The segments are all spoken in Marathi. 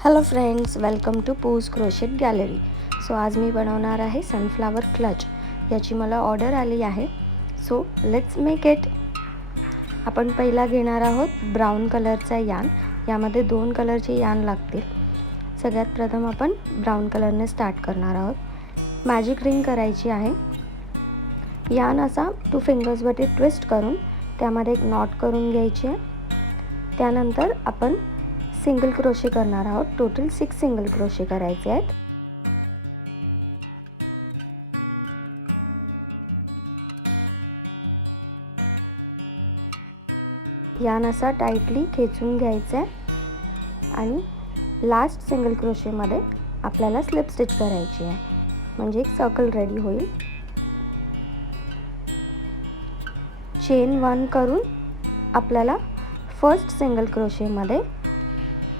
हॅलो फ्रेंड्स, वेलकम टू पूज क्रोशेट गॅलरी. सो आज मी बनवणार आहे सनफ्लावर क्लच. याची मला ऑर्डर आली आहे. So let's make it. आपण पहिला घेणार आहोत ब्राऊन कलरचा यान. यामध्ये 2 कलरचे यान लागतील. सगळ्यात प्रथम आपण ब्राऊन कलरने स्टार्ट करणार आहोत. मॅजिक रिंग करायची आहे. यान असा 2 फिंगर्सवरती ट्विस्ट करून त्यामध्ये एक नॉट करून घ्यायची आहे. त्यानंतर आपण सिंगल क्रोशे करणार आहोत. टोटल 6 सिंगल क्रोशे करायचे आहेत. यान असा टाईटली खेचून घ्यायचा आहे आणि लास्ट सिंगल क्रोशेमध्ये आपल्याला स्लिप स्टिच करायची आहे, म्हणजे एक सर्कल रेडी होईल. चेन 1 करून आपल्याला फर्स्ट सिंगल क्रोशेमध्ये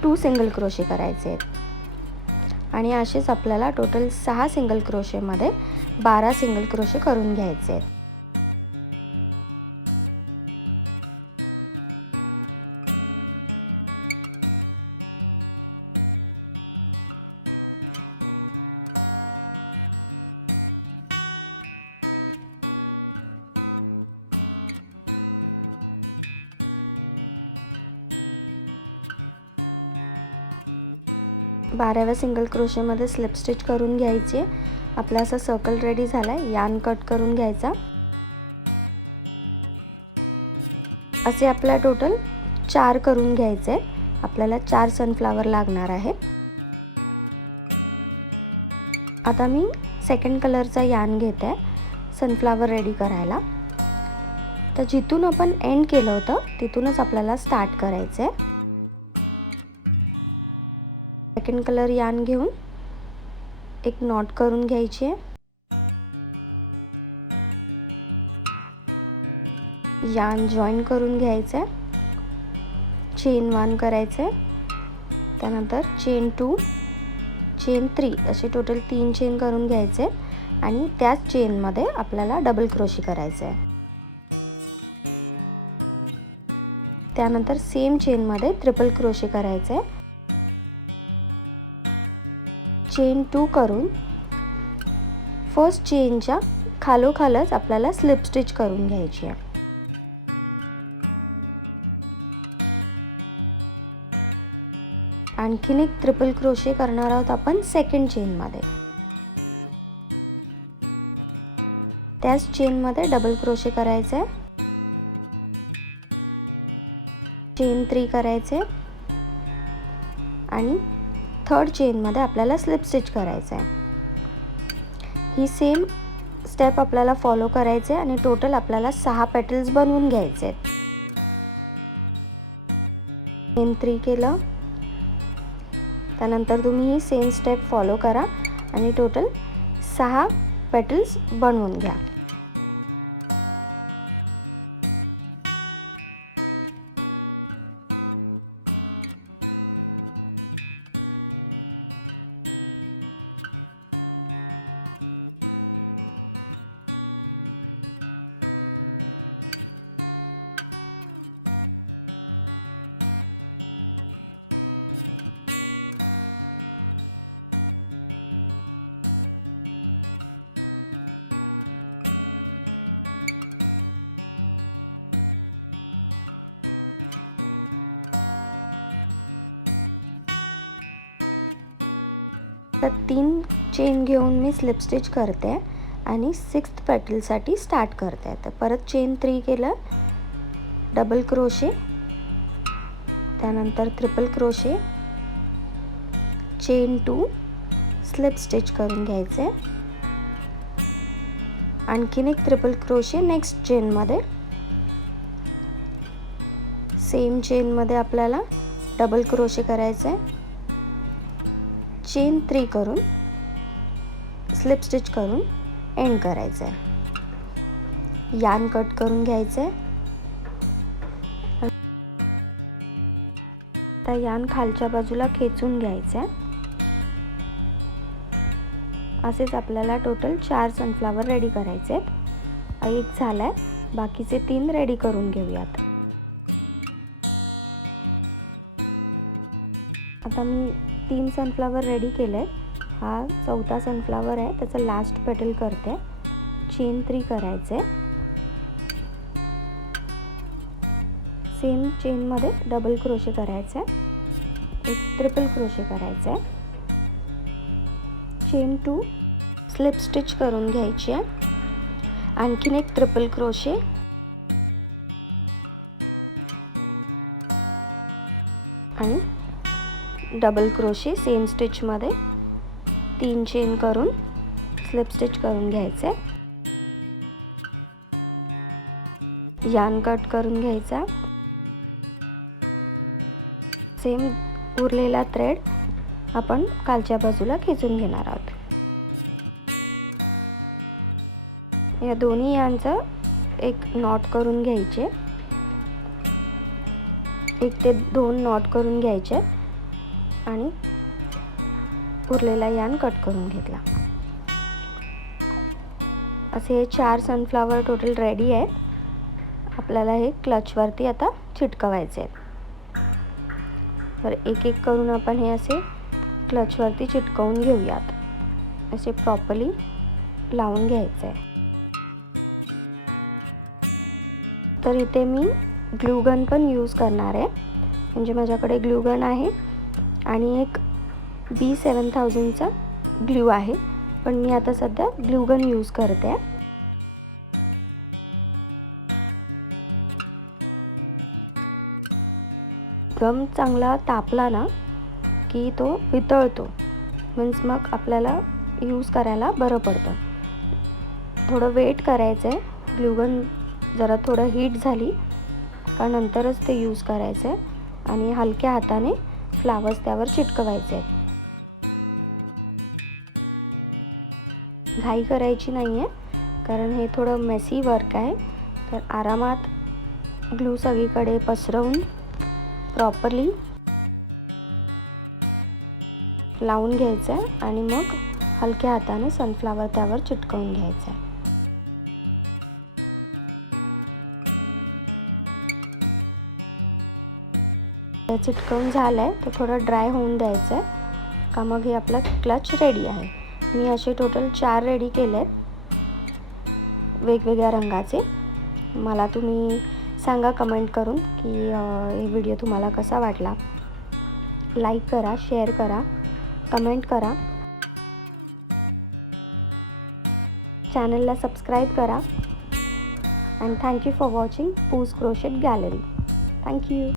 2 सिंगल क्रोशे करायचे आहेत आणि असेच आपल्याला टोटल 6 सिंगल क्रोशेमध्ये 12 सिंगल क्रोशे करून घ्यायचे आहेत. बाराव्या सिंगल क्रोशेमध्ये स्लिप स्टिच करून घ्यायची. आपला असा सर्कल रेडी झाला आहे. यान कट करून घ्यायचा. असे आपला टोटल 4 करून घ्यायचे. आपल्याला 4 सनफ्लावर लागणार आहे. आता मी सेकंड कलरचा यान घेते सनफ्लावर रेडी करायला. तर जिथून आपण एंड केलं होतं तिथूनच आपल्याला स्टार्ट करायचं आहे. सेकंड कलर यान घेऊन एक नॉट करून घ्यायची आहे. यान जॉईन करून घ्यायचं आहे. चेन 1 करायचं आहे. त्यानंतर चेन 2, चेन 3 असे टोटल 3 चेन करून घ्यायचे आणि त्याच चेनमध्ये आपल्याला डबल क्रोशे करायचे आहे. त्यानंतर सेम चेनमध्ये ट्रिपल क्रोशे करायचे आहे. चेन 2 करून फर्स्ट चेनच्या खालोखालच आपल्याला स्लिप स्टिच करून घ्यायची आहे. आणखीन एक ट्रिपल क्रोशे करणार आहोत आपण सेकंड चेनमध्ये. त्याच चेनमध्ये डबल क्रोशे करायचे आहे. चेन 3 करायचे आणि थर्ड चेनमध्ये आपल्याला स्लिप स्टिच करायचं आहे. ही सेम स्टेप आपल्याला फॉलो करायचे आणि टोटल आपल्याला 6 पेटल्स बनवून घ्यायचे आहेत. चेन 3 केलं. त्यानंतर तुम्ही ही सेम स्टेप फॉलो करा आणि टोटल 6 पेटल्स बनवून घ्या. तर 3 चेन घेऊन मी स्लिप स्टिच करते आणि 6th पेटलसाठी स्टार्ट करते. तर परत चेन 3 केलं, डबल क्रोशे, त्यानंतर triple crochet, chain 2, slip stitch करून घ्यायचे. आणखीन एक ट्रिपल क्रोशे नेक्स्ट चेनमध्ये. सेम चेनमध्ये आपल्याला डबल क्रोशे करायचे. चेन 3 करून स्लिप स्टिच करून एंड करायचं आहे. यान कट करून घ्यायचं आहे. आता यान खालच्या बाजूला खेचून घ्यायचं आहे. असेच आपल्याला टोटल 4 सनफ्लावर रेडी करायचे आहेत. एक झालाय, बाकीचे 3 रेडी करून घेऊयात. आता मी 3 सनफ्लावर रेडी केले आहेत. हा चौथा सनफ्लावर आहे, त्याचं लास्ट पेटल करते. चेन 3 करायचे. सेम चेनमध्ये डबल क्रोशे करायचे. एक ट्रिपल क्रोशे करायचे. चेन 2 स्लिप स्टिच करून घ्यायची आहे. आणखीन एक ट्रिपल क्रोशे आणि डबल क्रोशे सेम स्टिचमध्ये 3 चेन करून स्लिप स्टिच करून घ्यायचे. यार्न कट करून घ्यायचा. सेम उरलेला थ्रेड आपण खालच्या बाजूला खेचून घेणार आहोत. या दोन्ही यांचं एक नॉट करून घ्यायचे. 1 ते 2 नॉट करून घ्यायचे आणि उरलेला यार्न कट करून घेतला. असे हे 4 सनफ्लावर टोटल रेडी आहेत. आपल्याला हे क्लचवरती आता चिटकवायचे आहेत. तर एक एक करून आपण हे असे क्लचवरती चिटकवून घेऊयात. असे प्रॉपरली लावून घ्यायचे आहे. तर इथे मी ग्लू गन पण यूज करणार आहे. म्हणजे माझ्याकडे ग्लू गन आहे आणि एक B7000चा ग्लू आहे, पण मी आता सध्या ग्लू गन यूज करते. गम चांगला तापला ना की तो वितळतो, मीन्स मग आपल्याला यूज करायला बरं पडतं. थोडं वेट करायचं आहे. ग्लू गन जरा थोडं हीट झाली का नंतरच ते यूज करायचं आहे आणि हलक्या हाताने फ्लावर्स त्यावर चिटकवायचे आहेत. घाई करायची नाही आहे, कारण हे थोडं मेसी वर्क आहे. तर आरामात ग्लू सगळीकडे पसरवून प्रॉपरली लावून घ्यायचं आहे आणि मग हलक्या हाताने सनफ्लावर त्यावर चिटकवून घ्यायचं आहे. चिटकवून झालं आहे तर थोडं ड्राय होऊन द्यायचं आहे का मग हे आपलं क्लच रेडी आहे. मी असे टोटल 4 रेडी केले आहेत वेगवेगळ्या रंगाचे. मला तुम्ही सांगा कमेंट करून की हे व्हिडिओ तुम्हाला कसा वाटला. लाईक करा, शेअर करा, कमेंट करा. चॅनलला सबस्क्राईब करा. And thank you for watching पूज क्रोशेट गॅलरी. Thank you.